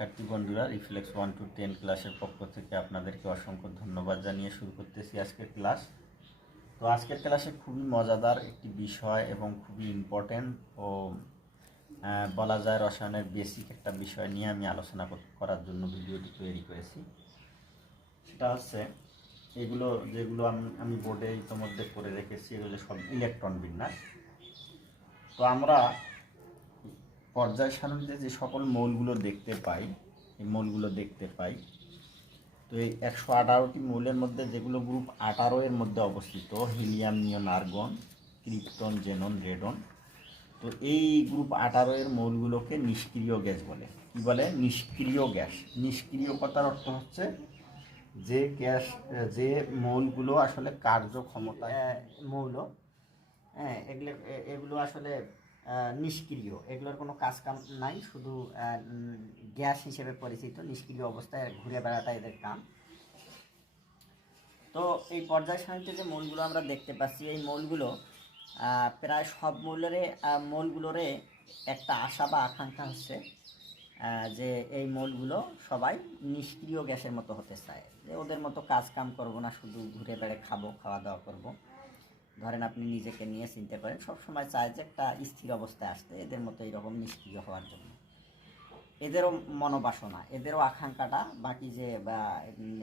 শিক্ষার্থী বন্ধুরা, reflex 1 to 10 ক্লাসের পক্ষ থেকে আপনাদেরকে অসংখ্য ধন্যবাদ জানিয়ে শুরু করতেছি আজকের ক্লাস। তো আজকের ক্লাসে খুবই মজাদার একটি বিষয় এবং খুবই ইম্পর্টেন্ট ও বলা যায় রসায়নের বেসিক একটা বিষয় নিয়ে আমি আলোচনা করার জন্য ভিডিওটি তৈরি করেছি। সেটা হচ্ছে যেগুলো আমি বোর্ডে ইতিমধ্যে করে রেখেছি, এগুলো সব ইলেকট্রন বিন্যাস। তো আমরা পর্যায় সারণীতে যে সকল মৌলগুলো দেখতে পাই, তো এই 118টি মৌলের মধ্যে যেগুলো গ্রুপ 18 এর মধ্যে অবস্থিত, হিলিয়াম, নিয়ন, আর্গন, ক্রিপ্টন, জেনন, রেডন, তো এই গ্রুপ 18 এর মৌলগুলোকে নিষ্ক্রিয় গ্যাস বলে। কি বলে? নিষ্ক্রিয় গ্যাস। নিষ্ক্রিয় কথার অর্থ হচ্ছে যে মৌলগুলো আসলে কার্যক্ষমতা মৌল, হ্যাঁ, এগুলো আসলে নিষ্ক্রিয়, এগুলোর কোনো কাজ কাম নাই, শুধু গ্যাস হিসেবে পরিচিত, নিষ্ক্রিয় অবস্থায় ঘুরে বেড়াটা এদের কাম। তো এই পর্যায় সারণীতে যে মৌলগুলো আমরা দেখতে পাচ্ছি, এই মৌলগুলো প্রায় সব মৌলগুলোরে একটা আশা বা আকাঙ্ক্ষা হচ্ছে যে এই মৌলগুলো সবাই নিষ্ক্রিয় গ্যাসের মতো হতে চায়, যে ওদের মতো কাজ কাম করবো না, শুধু ঘুরে বেড়ে খাওয়া দাওয়া করবো। ধরেন আপনি নিজেকে নিয়ে চিনতে পারেন, সবসময় চায় যে একটা স্থির অবস্থায় আসতে, এদের মতো এইরকম নিষ্ক্রিয় হওয়ার জন্য। এদেরও মনোবাসনা, এদেরও আকাঙ্ক্ষাটা বাকি যে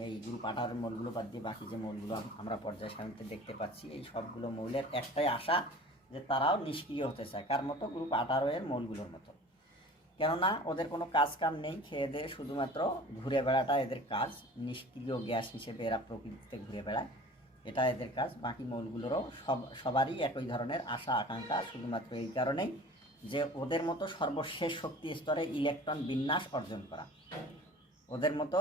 এই গ্রুপ 18 মৌলগুলো বাদ দিয়ে বাকি যে মৌলগুলো আমরা পর্যায় সারণীতে দেখতে পাচ্ছি, এই সবগুলো মৌলের একটাই আশা যে তারাও নিষ্ক্রিয় হতে চায়। কার মতো? গ্রুপ 18 এর মৌলগুলোর মতো। কেননা ওদের কোনো কাজ কাম নেই, খেয়ে দিয়ে শুধুমাত্র ঘুরে বেড়াটা এদের কাজ, নিষ্ক্রিয় গ্যাস হিসেবে এরা প্রকৃতিতে ঘুরে বেড়ায়, এটা এদের কাজ। বাকি মৌলগুলোরও সবারই একই ধরনের আশা আকাঙ্ক্ষা, শুধুমাত্র এই কারণেই যে ওদের মতো সর্বশেষ শক্তি স্তরে ইলেকট্রন বিন্যাস অর্জন করা, ওদের মতো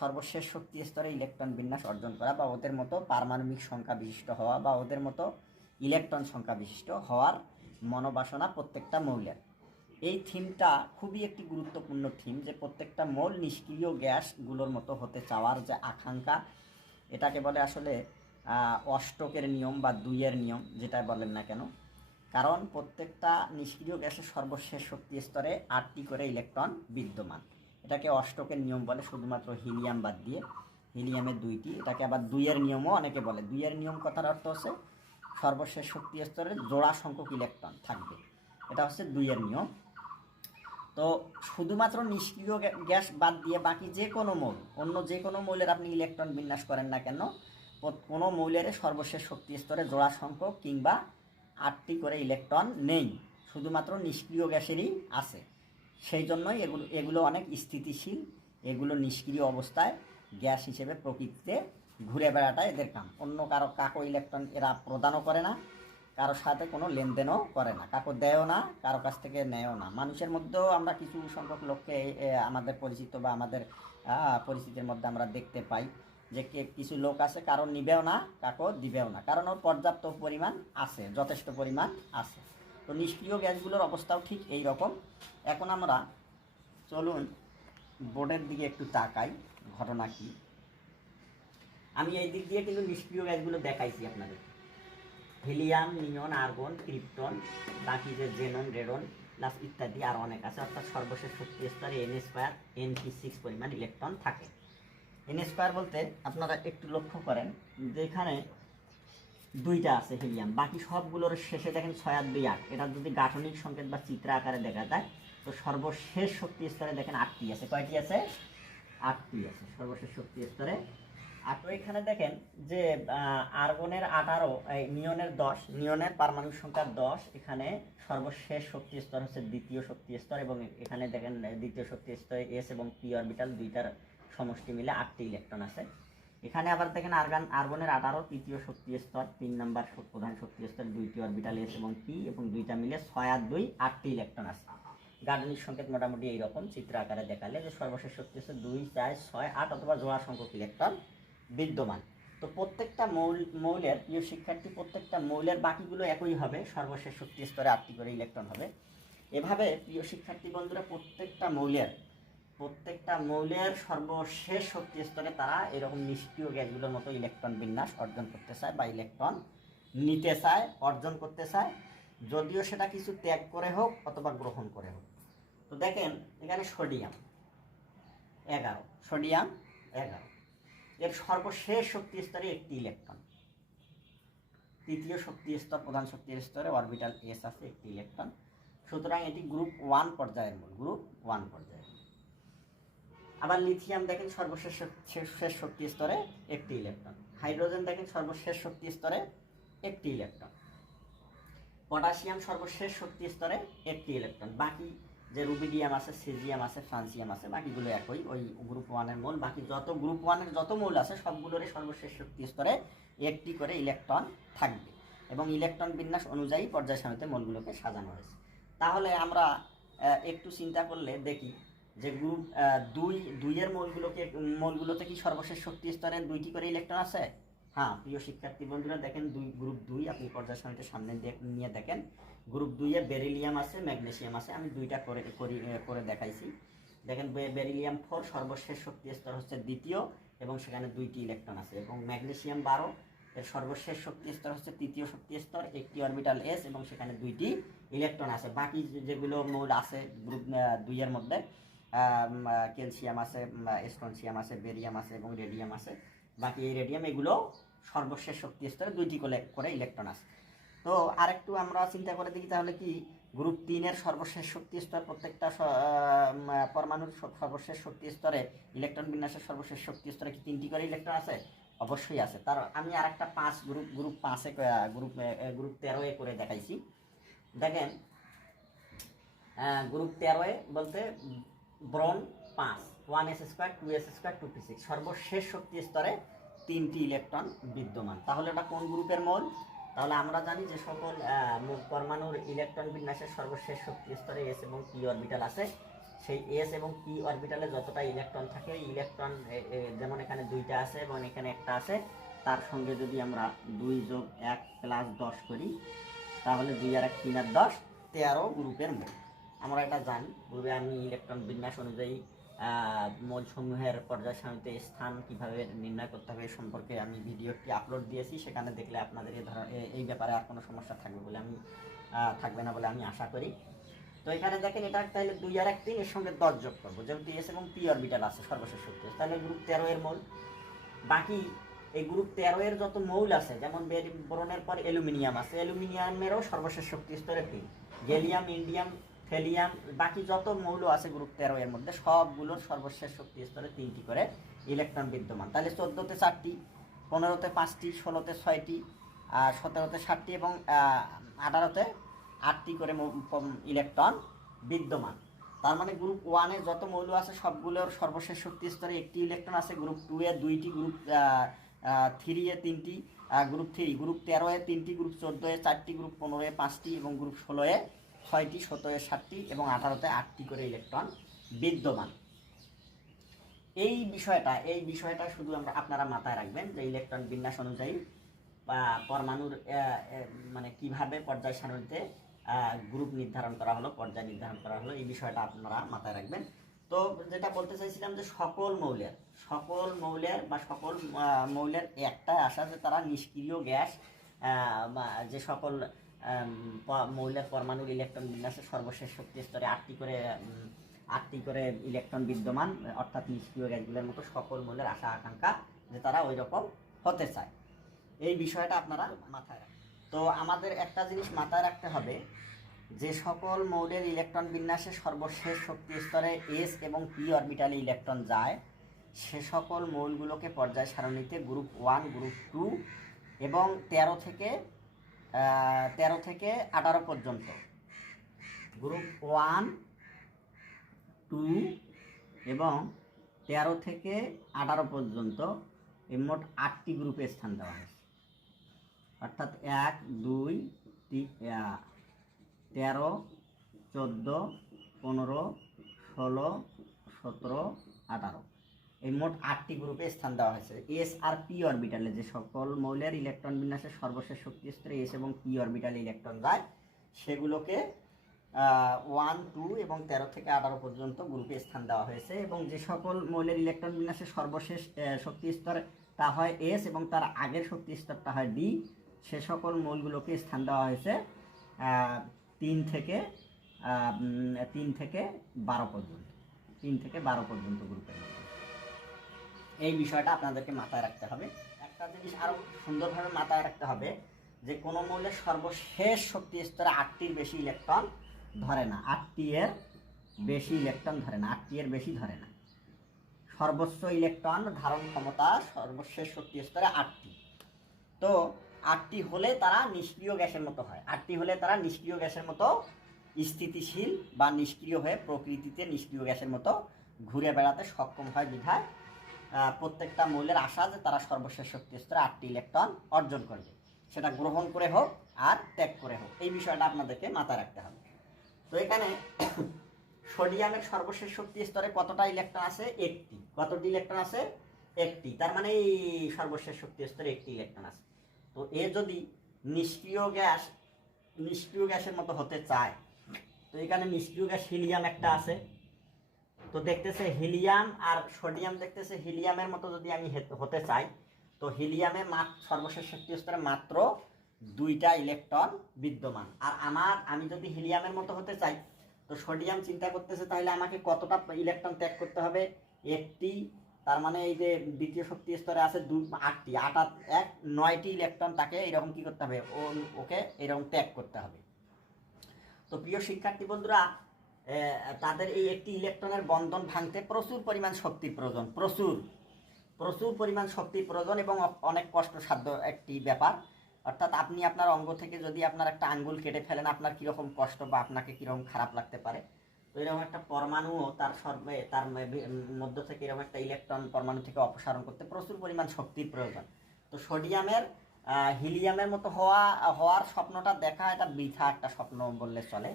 সর্বশেষ শক্তি স্তরে ইলেকট্রন বিন্যাস অর্জন করা, বা ওদের মতো পারমাণবিক সংখ্যা বিশিষ্ট হওয়া, বা ওদের মতো ইলেকট্রন সংখ্যা বিশিষ্ট হওয়ার মনোবাসনা প্রত্যেকটা মৌলের। এই থিমটা খুবই একটি গুরুত্বপূর্ণ থিম, যে প্রত্যেকটা মৌল নিষ্ক্রিয় গ্যাসগুলোর মতো হতে চাওয়ার যে আকাঙ্ক্ষা, এটাকে বলে আসলে অষ্টকের নিয়ম বা 2-এর নিয়ম, যেটা বলেন না কেন। কারণ প্রত্যেকটা নিষ্ক্রিয় গ্যাসের সর্বশেষ শক্তি স্তরে 8টি করে ইলেকট্রন বিদ্যমান। এটাকে অষ্টকের নিয়ম বলে, শুধুমাত্র হিলিয়াম বাদ দিয়ে। হিলিয়ামের 2টি, এটাকে আবার 2-এর নিয়মও অনেকে বলে। 2-এর নিয়ম কথার অর্থ হচ্ছে সর্বশেষ শক্তি স্তরে জোড়া সংখ্যক ইলেকট্রন থাকবে, এটা হচ্ছে 2-এর নিয়ম। তো শুধুমাত্র নিষ্ক্রিয় গ্যাস বাদ দিয়ে বাকি যে কোনো মৌল, অন্য যে কোনো মৌলের আপনি ইলেকট্রন বিন্যাস করেন না কেন, কোনো মৌলের সর্বশেষ শক্তি স্তরে জোড়া সংখ্যক কিংবা 8টি করে ইলেকট্রন নেই, শুধুমাত্র নিষ্ক্রিয় গ্যাসেরই আছে। সেই জন্যই এগুলো অনেক স্থিতিশীল, এগুলো নিষ্ক্রিয় অবস্থায় গ্যাস হিসেবে প্রকৃতিতে ঘুরে বেড়াটা এদের কাম। অন্য কাকো ইলেকট্রন এরা প্রদানও করে না, কারোর সাথে কোনো লেনদেনও করে না, কাকো দেয়ও না, কারো কাছ থেকে নেয়ও না। মানুষের মধ্যেও আমরা কিছু সংখ্যক লোককে আমাদের পরিচিত বা আমাদের পরিচিতির মধ্যে আমরা দেখতে পাই যে কিছু লোক আছে কারো নিবেও না, কাকো দিবেও না, কারণ ওর পর্যাপ্ত পরিমাণ আছে, যথেষ্ট পরিমাণ আছে। তো নিষ্ক্রিয় গ্যাসগুলোর অবস্থাও ঠিক এই রকম। এখন আমরা চলুন বোর্ডের দিকে একটু তাকাই, ঘটনা কি। আমি এই দিক দিয়ে কিন্তু নিষ্ক্রিয় গ্যাসগুলো দেখাইছি আপনাদের, হিলিয়াম, নিয়ন, আর্গন, ক্রিপ্টন, বাকি যে জেনন, রেডন প্লাস ইত্যাদি আর অনেক আছে। অর্থাৎ সর্বশেষ শক্তি স্তরে n² np6 পরিমাণ ইলেকট্রন থাকে। n² বলতে আপনারা একটু লক্ষ্য করেন যে এখানে 2টা আছে হিলিয়াম, বাকি সবগুলোর শেষে দেখেন 6 আর 2 8। এটা যদি গাঠনিক সংকেত বা চিত্র আকারে দেখা যায়, তো সর্বশেষ শক্তি স্তরে দেখেন 8টি আছে। কয়টি আছে? 8টি আছে সর্বশেষ শক্তি স্তরে। আর তো এখানে দেখেন যে আর্গনের 18, নিয়নের 10, নিয়নের পারমাণবিক সংখ্যা 10। এখানে সর্বশেষ শক্তি স্তর হচ্ছে দ্বিতীয় শক্তি স্তর, এবং এখানে দেখেন দ্বিতীয় শক্তি স্তরে এস এবং পি অরবিটাল, 2টার সমষ্টি মিলে 8টি ইলেকট্রন আছে। এখানে আবার দেখেন আর্গনের 18, তৃতীয় শক্তি স্তর, 3 নম্বর প্রধান শক্তি স্তর, 2টি অরবিটাল এস এবং পি, এবং 2টা মিলে 6 আর 2 8টি ইলেকট্রন আছে। গাঠনিক সংকেত মোটামুটি এইরকম চিত্র আকারে দেখালে যে সর্বশেষ শক্তি স্তর 2 4 6 8 অথবা জোড়া সংখ্যক ইলেকট্রন বিদ্যমান। তো প্রত্যেকটা মৌলের, প্রিয় শিক্ষার্থী, প্রত্যেকটা মৌলের বাকিগুলো একই হবে, সর্বশেষ শক্তি স্তরে 8টি করে ইলেকট্রন হবে। এভাবে প্রিয় শিক্ষার্থী বন্ধুরা প্রত্যেকটা মৌলের সর্বশেষ শক্তি স্তরে তারা এরকম নিষ্ক্রিয় গ্যাসগুলোর মতো ইলেকট্রন বিন্যাস অর্জন করতে চায় বা ইলেকট্রন নিতে চায়, অর্জন করতে চায়, যদিও সেটা কিছু ত্যাগ করে হোক অথবা গ্রহণ করে হোক। তো দেখেন এখানে সোডিয়াম 11, সোডিয়াম 11, এর সর্বশেষ শক্তি স্তরে একটি ইলেকট্রন, তৃতীয় শক্তি স্তর প্রধান শক্তির স্তরে অরবিটাল এস আছে একটি ইলেকট্রন, সুতরাং এটি গ্রুপ 1 পর্যায়ের মূল, গ্রুপ 1 পর্যায়ের। আবার লিথিয়াম দেখেন সর্বশেষ শেষ শক্তি স্তরে একটি ইলেকট্রন, হাইড্রোজেন দেখেন সর্বশেষ শক্তি স্তরে একটি ইলেকট্রন, পটাশিয়াম সর্বশেষ শক্তি স্তরে একটি ইলেকট্রন, বাকি যে রুবিডিয়াম আছে, সিজিয়াম আছে, ফ্রান্সিয়াম আছে, বাকিগুলো একই ওই গ্রুপ 1-এর মৌল। বাকি যত গ্রুপ 1-এর যত মৌল আছে সবগুলোরই সর্বশেষ শক্তি স্তরে একটি করে ইলেকট্রন থাকবে এবং ইলেকট্রন বিন্যাস অনুযায়ী পর্যায় সারণীতে মৌলগুলোকে সাজানো হয়েছে। তাহলে আমরা একটু চিন্তা করলে দেখি যে গ্রুপ 2-এর মৌলগুলোতে কি সর্বশেষ শক্তি স্তরে 2টি করে ইলেকট্রন আছে? হ্যাঁ প্রিয় শিক্ষার্থী বন্ধুরা, দেখেন গ্রুপ 2 আপনি পর্যায় সারণীতে সামনে নিয়ে দেখেন, গ্রুপ 2-এ বেরিলিয়াম আছে, ম্যাগনেসিয়াম আছে, আমি দুইটা করে দেখাইছি। দেখেন বেরিলিয়াম 4 সর্বশেষ শক্তি স্তর হচ্ছে দ্বিতীয় এবং সেখানে 2টি ইলেকট্রন আছে, এবং ম্যাগনেসিয়াম 12 এর সর্বশেষ শক্তি স্তর হচ্ছে তৃতীয় শক্তি স্তর, একটি অরবিটাল এস এবং সেখানে 2টি ইলেকট্রন আছে। বাকি যেগুলো মৌল আছে গ্রুপ 2-এর মধ্যে ক্যালসিয়াম আছে, স্ট্রনসিয়াম আছে, বেরিয়াম আছে এবং রেডিয়াম আছে, বাকি এই রেডিয়াম এগুলো সর্বশেষ শক্তি স্তরে 2টি করে ইলেকট্রন আছে। তো আরেকটু আমরা চিন্তা করে দেখি, তাহলে কি গ্রুপ 3-এর সর্বশেষ শক্তি স্তর প্রত্যেকটা পরমাণুর সর্বশেষ শক্তি স্তরে ইলেকট্রন বিন্যাসের সর্বশেষ শক্তি স্তরে কি 3টি করে ইলেকট্রন আছে? অবশ্যই আছে। তার আমি আরেকটা 5 গ্রুপ 5-এ গ্রুপ 13-এ করে দেখাইছি। দেখেন গ্রুপ 13-এ বলতে ব্রোন 5, 1s2 2s2 2p6 সর্বশেষ শক্তি স্তরে 3টি ইলেকট্রন বিদ্যমান। তাহলে এটা কোন গ্রুপের মৌল? তাহলে আমরা জানি যে সকল পরমাণুর ইলেকট্রন বিন্যাসের সর্বশেষ শক্তি স্তরে এস এবং পি অরবিটাল আছে, সেই এস এবং পি অরবিটালে যতটা ইলেকট্রন থাকে ওই ইলেকট্রন যেমন এখানে 2টা আছে এবং এখানে একটা আছে, তার সঙ্গে যদি আমরা 2 + 1 + 10 করি তাহলে 2 আর 1 3 আর 10 13 গ্রুপের মৌল। আমরা এটা জানি। পূর্বে আমি ইলেকট্রন বিন্যাস অনুযায়ী মৌলসমূহের পর্যায় সারণীতে স্থান কিভাবে নির্ণয় করতে হবে সম্পর্কে আমি ভিডিওটি আপলোড দিয়েছি, সেখানে দেখলে আপনাদের এই ব্যাপারে আর কোনো সমস্যা থাকবে না বলে আমি আশা করি। তো এখানে দেখেন এটা তাহলে 2 আর 1 3 এর সঙ্গে 10 যোগ করবো, যেহেতু এস এবং পি অরবিটাল আছে সর্বশেষ শক্তি, তাহলে গ্রুপ 13-এর মৌল। বাকি এই গ্রুপ 13-এর যত মৌল আছে, যেমন বোরনের পর অ্যালুমিনিয়াম আছে, অ্যালুমিনিয়ামেরও সর্বশেষ শক্তি স্তরে 3, গ্যালিয়াম, ইন্ডিয়াম, হেলিয়াম, বাকি যত মৌল আছে গ্রুপ 13-এর মধ্যে সবগুলোর সর্বশেষ শক্তি স্তরে 3টি করে ইলেকট্রন বিদ্যমান। তাহলে 14-তে 4টি, 15-তে 5টি, 16-তে 6টি, 17-তে 7টি এবং 18-তে 8টি করে ইলেকট্রন বিদ্যমান। তার মানে গ্রুপ 1-এ যত মৌল আছে সবগুলোর সর্বশেষ শক্তি স্তরে একটি ইলেকট্রন আছে, গ্রুপ 2-এ 2টি, গ্রুপ 3-এ 3টি, গ্রুপ 13-এ 3টি, গ্রুপ 14-এ 4টি, গ্রুপ 15-এ 5টি এবং গ্রুপ 16-এ 6টি, 17-এ 7টি এবং 18-তে 8টি করে ইলেকট্রন বিদ্যমান। এই বিষয়টা শুধু আপনারা মাথায় রাখবেন যে ইলেকট্রন বিন্যাস অনুযায়ী বা পরমাণুর মানে কিভাবে পর্যায় সারণীতে গ্রুপ নির্ধারণ করা হলো, পর্যায় নির্ধারণ করা হলো, এই বিষয়টা আপনারা মাথায় রাখবেন। তো যেটা বলতে চাইছিলাম যে সকল মৌলের একটাই আশা যে তারা নিষ্ক্রিয় গ্যাস, যে সকল মৌলের পরমাণুর ইলেকট্রন বিন্যাসের সর্বশেষ শক্তি স্তরে 8টি করে ইলেকট্রন বিদ্যমান, অর্থাৎ নিষ্ক্রিয় গ্যাসগুলোর মতো সকল মৌলের আশা আকাঙ্ক্ষা যে তারা ওই রকম হতে চায়। এই বিষয়টা আপনারা মাথায় রাখবেন। তো আমাদের একটা জিনিস মাথায় রাখতে হবে যে সকল মৌলের ইলেকট্রন বিন্যাসের সর্বশেষ শক্তি স্তরে এস এবং পি অরবিটালে ইলেকট্রন যায়, সে সকল মৌলগুলোকে পর্যায় সারণীতে গ্রুপ 1, গ্রুপ 2 এবং 13 থেকে 18 পর্যন্ত, গ্রুপ 1, 2 এবং 13 থেকে 18 পর্যন্ত এই মোট 8টি গ্রুপে স্থান দেওয়া হয়েছে। অর্থাৎ 1, 2, 13, 14, 15, 16, 17, 18 এই মোট 8টি গ্রুপে স্থান দেওয়া হয়েছে। এস আর পি অরবিটালে যে সকল মৌলের ইলেকট্রন বিন্যাসের সর্বশেষ শক্তি স্তরে এস এবং পি অরবিটালে ইলেকট্রন যায় সেগুলোকে 1, 2 এবং 13 থেকে 18 পর্যন্ত গ্রুপে স্থান দেওয়া হয়েছে। এবং যে সকল মৌলের ইলেকট্রন বিন্যাসের সর্বশেষ শক্তি স্তর তা হয় এস এবং তার আগের শক্তি স্তরটা হয় ডি, সে সকল মৌলগুলোকে স্থান দেওয়া হয়েছে 3 থেকে 3 থেকে 12 পর্যন্ত, 3 থেকে 12 পর্যন্ত গ্রুপের মধ্যে। এই বিষয়টা আপনাদেরকে মাথায় রাখতে হবে। একটা জিনিস আরও সুন্দরভাবে মাথায় রাখতে হবে যে কোনো মৌলের সর্বশেষ শক্তি স্তরে 8টির বেশি ইলেকট্রন ধরে না, 8টি এর বেশি ইলেকট্রন ধরে না, 8টি এর বেশি ধরে না। সর্বোচ্চ ইলেকট্রন ধারণ ক্ষমতা সর্বশেষ শক্তি স্তরে 8টি। তো 8টি হলে তারা নিষ্ক্রিয় গ্যাসের মতো হয়, 8টি হলে তারা নিষ্ক্রিয় গ্যাসের মতো স্থিতিশীল বা নিষ্ক্রিয় হয়ে প্রকৃতিতে নিষ্ক্রিয় গ্যাসের মতো ঘুরে বেড়াতে সক্ষম হয়। বিধায় প্রত্যেকটা মৌলের আশা যে তারা সর্বশেষ শক্তি স্তরে 8টি ইলেকট্রন অর্জন করবে, সেটা গ্রহণ করে হোক আর ত্যাগ করে হোক। এই বিষয়টা আপনাদেরকে মাথায় রাখতে হবে। তো এখানে সোডিয়ামের সর্বশেষ শক্তি স্তরে কতটা ইলেকট্রন আছে? 1টি। কতটি ইলেকট্রন আছে? 1টি। তার মানে এই সর্বশেষ শক্তি স্তরে 1টি ইলেকট্রন আছে। তো এ যদি নিষ্ক্রিয় গ্যাসের মতো হতে চায়, তো এখানে নিষ্ক্রিয় গ্যাস হিলিয়াম একটা আছে। তো দেখতেছে হিলিয়াম আর সোডিয়াম, দেখতেছে হিলিয়ামের মতো যদি আমি হতে চাই, তো হিলিয়ামে সর্বশেষ শক্তি স্তরে মাত্র 2টা ইলেকট্রন বিদ্যমান। আর আমি যদি হিলিয়ামের মতো হতে চাই, তো সোডিয়াম চিন্তা করতেছে তাহলে আমাকে কতটা ইলেকট্রন ত্যাগ করতে হবে? 1টি। তার মানে এই যে দ্বিতীয় শক্তি স্তরে আছে 8টি, 8 আর 1 9টি ইলেকট্রন তাকে এরকম কি করতে হবে? ওকে এরকম ত্যাগ করতে হবে। তো প্রিয় শিক্ষার্থী বন্ধুরা, তাদের এই একটি ইলেকট্রনের বন্ধন ভাঙতে প্রচুর পরিমাণ শক্তির প্রয়োজন, প্রচুর পরিমাণ শক্তির প্রয়োজন এবং অনেক কষ্টসাধ্য একটি ব্যাপার। অর্থাৎ আপনি আপনার অঙ্গ থেকে যদি আপনার একটা আঙ্গুল কেটে ফেলেন, আপনার কীরকম কষ্ট বা আপনাকে কীরকম খারাপ লাগতে পারে। তো এরকম একটা পরমাণুও তার মধ্য থেকে এরকম একটা ইলেকট্রন পরমাণু থেকে অপসারণ করতে প্রচুর পরিমাণ শক্তির প্রয়োজন। তো সোডিয়ামের হিলিয়ামের মতো হওয়ার স্বপ্নটা দেখা এটা বৃথা একটা স্বপ্ন বললে চলে।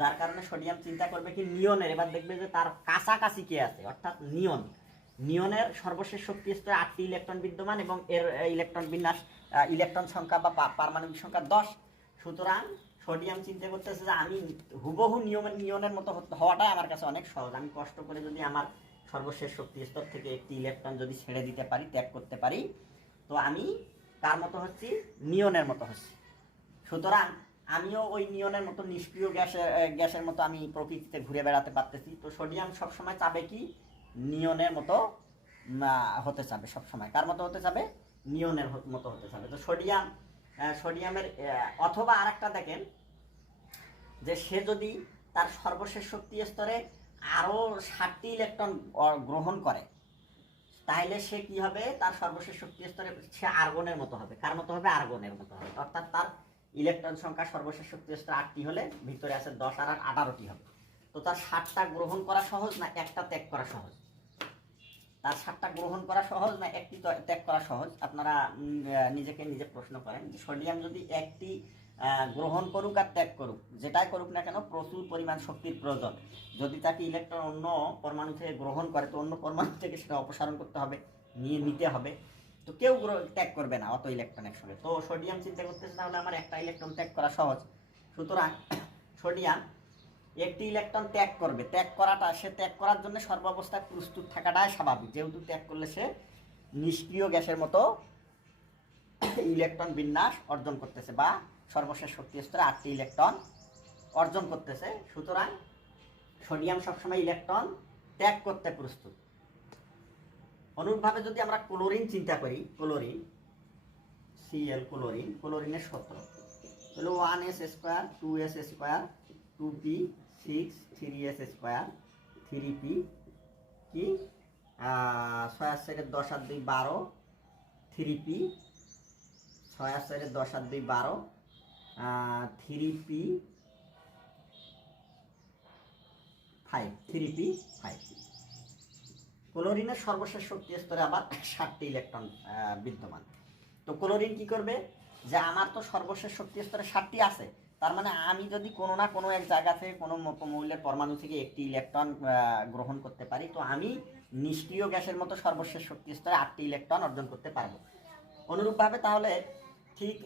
যার কারণে সোডিয়াম চিন্তা করবে কি নিয়নের, এবার দেখবে যে তার কাছাকাছি কে আছে, অর্থাৎ নিয়নের সর্বশেষ শক্তি স্তরে 8টি ইলেকট্রন বিদ্যমান এবং এর ইলেকট্রন সংখ্যা বা পারমাণবিক সংখ্যা 10। সুতরাং সোডিয়াম চিন্তা করতেছে যে আমি হুবহু নিয়নের মতো হওয়াটাই আমার কাছে অনেক সহজ। আমি কষ্ট করে যদি আমার সর্বশেষ শক্তি স্তর থেকে একটি ইলেকট্রন যদি ছেড়ে দিতে পারি, ত্যাগ করতে পারি, তো আমি কার মতো হচ্ছি? নিয়নের মতো হচ্ছি। সুতরাং আমিও ওই নিয়নের মতো নিষ্ক্রিয় গ্যাসের মতো আমি প্রকৃতিতে ঘুরে বেড়াতে পারতেছি। তো সোডিয়াম সবসময় চাবে কি? নিয়নের মতো হতে চাবে সবসময়। কার মতো হতে চাবে? নিয়নের মতো হতে চাবে। তো সোডিয়ামের অথবা আর একটা দেখেন যে সে যদি তার সর্বশেষ শক্তি স্তরে আরও 7টি ইলেকট্রন গ্রহণ করে, তাহলে সে কি হবে? তার সর্বশেষ শক্তি স্তরে সে আর্গনের মতো হবে। কার মতো হবে? আর্গনের মতো হবে। অর্থাৎ তার ইলেকট্রন সংখ্যা সর্বশেষ শক্তি স্তরে 8টি হলে ভিতরে আছে 10 আর 8 18টি হবে। তো তার 7টা গ্রহণ করা সহজ না একটা ত্যাগ করা সহজ? তার 7টা গ্রহণ করা সহজ না একটি ত্যাগ করা সহজ? আপনারা নিজেকে নিজে প্রশ্ন করেন। সোডিয়াম যদি একটি গ্রহণ করুক আর ত্যাগ করুক, যেটাই করুক না কেন প্রচুর পরিমাণ শক্তির প্রয়োজন। যদি তাকে ইলেকট্রন অন্য পরমাণু থেকে গ্রহণ করে, তো অন্য পরমাণু থেকে সেটা অপসারণ করতে হবে, নিতে হবে। তো কেউ ত্যাগ করবে না অত ইলেকট্রন একসঙ্গে। তো সোডিয়াম চিন্তা করতেছে তাহলে আমার একটা ইলেকট্রন ত্যাগ করা সহজ। সুতরাং সোডিয়াম একটি ইলেকট্রন ত্যাগ করবে। সে ত্যাগ করার জন্য সর্বাবস্থায় প্রস্তুত থাকাটাই স্বাভাবিক, যেহেতু ত্যাগ করলে সে নিষ্ক্রিয় গ্যাসের মতো ইলেকট্রন বিন্যাস অর্জন করতেছে বা সর্বশেষ শক্তি স্তরে 8টি ইলেকট্রন অর্জন করতেছে। সুতরাং সোডিয়াম সবসময় ইলেকট্রন ত্যাগ করতে প্রস্তুত। অনুরূপভাবে যদি আমরা ক্লোরিন চিন্তা করি, ক্লোরিনের সূত্র হলো 1s² 2s² 2p 6 3s² 3p কি 6 আর 4 10 আর 2 12 3p 6 আর 4 10 আর 2 12 3p 5 ক্লোরিনের সর্বশেষ শক্তি স্তরে আবার 7টি ইলেকট্রন বিদ্যমান। তো ক্লোরিন কি করবে? যে আমার তো সর্বশেষ শক্তি স্তরে 7টি আছে, তার মানে আমি যদি কোনো না কোনো এক জায়গা থেকে কোনো মৌলের পরমাণু থেকে একটি ইলেকট্রন গ্রহণ করতে পারি, তো আমি নিষ্ক্রিয় গ্যাসের মতো সর্বশেষ শক্তি স্তরে 8টি ইলেকট্রন অর্জন করতে পারবো। অনুরূপভাবে তাহলে ঠিক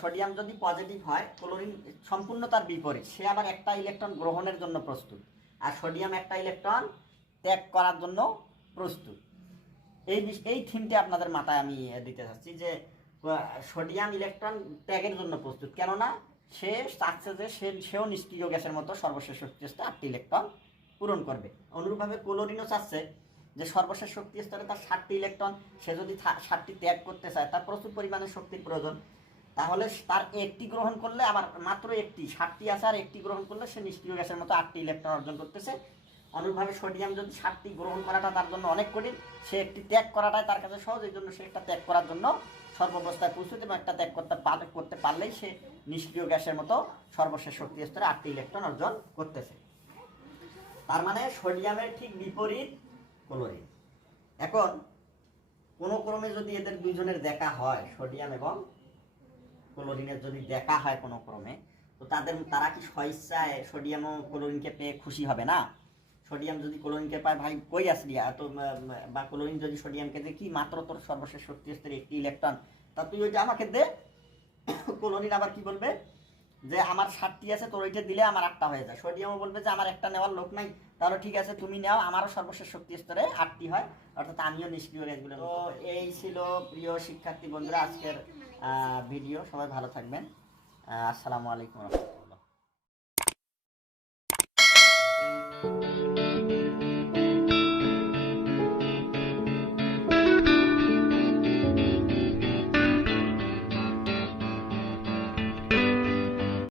সোডিয়াম যদি পজিটিভ হয়, ক্লোরিন সম্পূর্ণ তার বিপরীত, সে আবার একটা ইলেকট্রন গ্রহণের জন্য প্রস্তুত, আর সোডিয়াম একটা ইলেকট্রন ত্যাগ করার জন্য প্রস্তুত। এই থিমটি আপনাদের মাথায় আমি দিতে চাচ্ছি যে সোডিয়াম ইলেকট্রন ত্যাগের জন্য প্রস্তুত। কেননা সে চাচ্ছে যে সেও নিষ্ক্রিয় গ্যাসের মতো সর্বশেষ শক্তি স্তরে 8টি ইলেকট্রন পূরণ করবে। অনুরূপভাবে ক্লোরিনও চাচ্ছে যে সর্বশেষ শক্তি স্তরে তার 7টি ইলেকট্রন, সে যদি 7টি ত্যাগ করতে চায়, তার প্রচুর পরিমাণে শক্তির প্রয়োজন, তাহলে তার একটি গ্রহণ করলে, আবার মাত্র একটি, 7টি আছে আর একটি গ্রহণ করলে সে নিষ্ক্রিয় গ্যাসের মতো 8টি ইলেকট্রন অর্জন করতেছে। অনুরূপভাবে সোডিয়াম যদি 7টি গ্রহণ করাটা তার জন্য অনেক কঠিন, সে একটি ত্যাগ করাটাই তার কাছে সহজ, এই জন্য সে একটা ত্যাগ করার জন্য সর্বাবস্থায় পৌঁছতে এবং একটা ত্যাগ করতে পারলেই সে নিষ্ক্রিয় গ্যাসের মতো সর্বশেষ শক্তি স্তরে 8টি ইলেকট্রন অর্জন করতেছে। তার মানে সোডিয়ামের ঠিক বিপরীত ক্লোরিন। এখন কোনো ক্রমে যদি এদের দুইজনের দেখা হয়, সোডিয়াম এবং ক্লোরিনের যদি দেখা হয় কোনো ক্রমে, তো তারা কি স্বেচ্ছায় সোডিয়াম ও ক্লোরিনকে পেয়ে খুশি হবে না? সোডিয়াম যদি ক্লোরিনকে পায়, ভাই কই আসলি এত, বা ক্লোরিন যদি সোডিয়ামকে দে, কি মাত্র তোর সর্বশেষ শক্তি স্তরে 1টি ইলেকট্রন, তা তুই ওইটা আমাকে দে। ক্লোরিন আবার কি বলবে যে আমার 7টি আছে, তোর ওইটা দিলে আমার 8টা হয়ে যায়। সোডিয়ামও বলবে যে আমার একটা নেওয়ার লোক নাই, তাহলে ঠিক আছে তুমি নাও, আমারও সর্বশেষ শক্তি স্তরে 8টি হয়, অর্থাৎ আমিও নিষ্ক্রিয় গ্যাসগুলো। তো এই ছিল প্রিয় শিক্ষার্থী বন্ধুরা আজকের ভিডিও। সবাই ভালো থাকবেন। আসসালামু আলাইকুম।